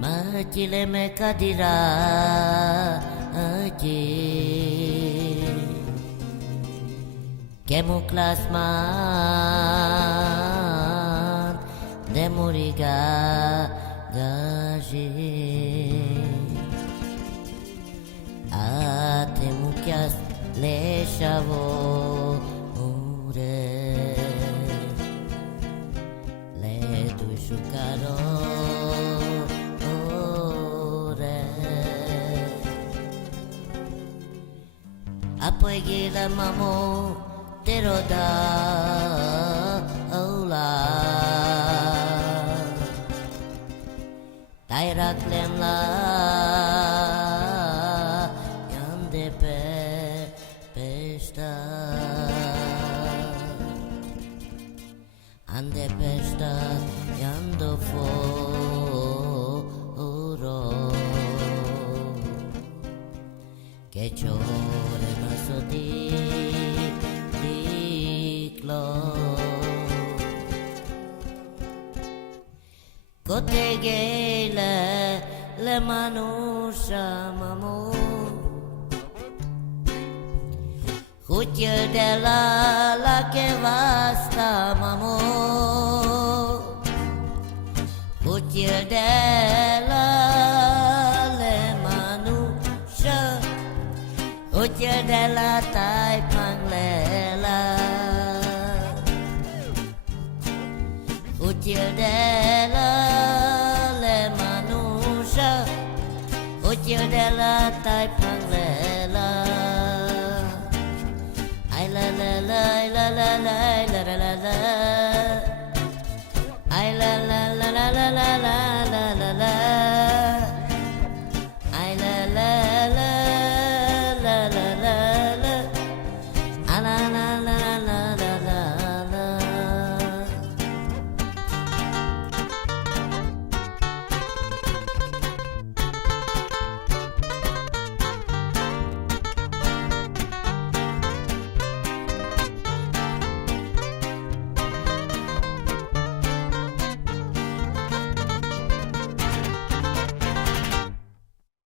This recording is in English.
Macile me cadira aje Kemu klasman Demuriga gaje Ate mukias le chavo ure Le tu chucaro Apoigila mamo teroda aula Tairak lemla yande pesta Ande pesta yando foro Que chore naso diklo Kote gele le manusha mamo Khutye dela la ke vasta mamo Khutye dela Uche della tai panglela Uche della le manusha Uche della tai panglela